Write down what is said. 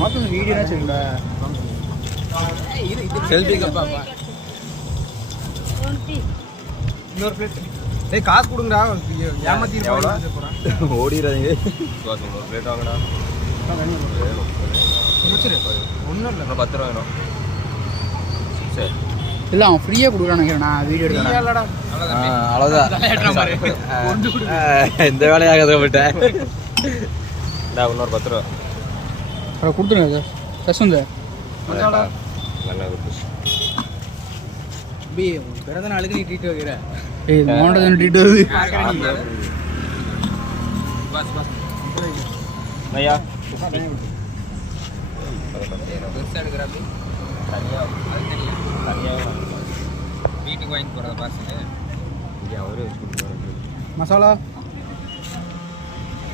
மாற்றம் வீடியோனா சொல்லுடா செல்ஃபி கப்பாப்பா இன்னொரு பிளேட் டேய் காசு கொடுங்கடா ஏமாத்தி போறான் ஓடிறாதீங்க ஒரு பிளேட் வாங்கடா ஒன்றும் இல்லை 10 ரூபா வேணும் சரி இல்லை அவன் ஃப்ரீயாக கொடுக்குறான்னு நான் வீடியோ எடுக்கிறேன் அவ்வளோதான் இந்த வேலையாக விட்டேன் நான் இன்னொரு 10 ரூபா அப்புறம் கொடுத்துருங்க சார் சசுந்த பிறந்த நாளுக்கு நீ ட்ரீட் வைக்கிற ஏய் மோண்டதான் ட்ரீட் வருது ஐயா வீட்டுக்கு வாங்கி போகிறத பார்த்து மசாலா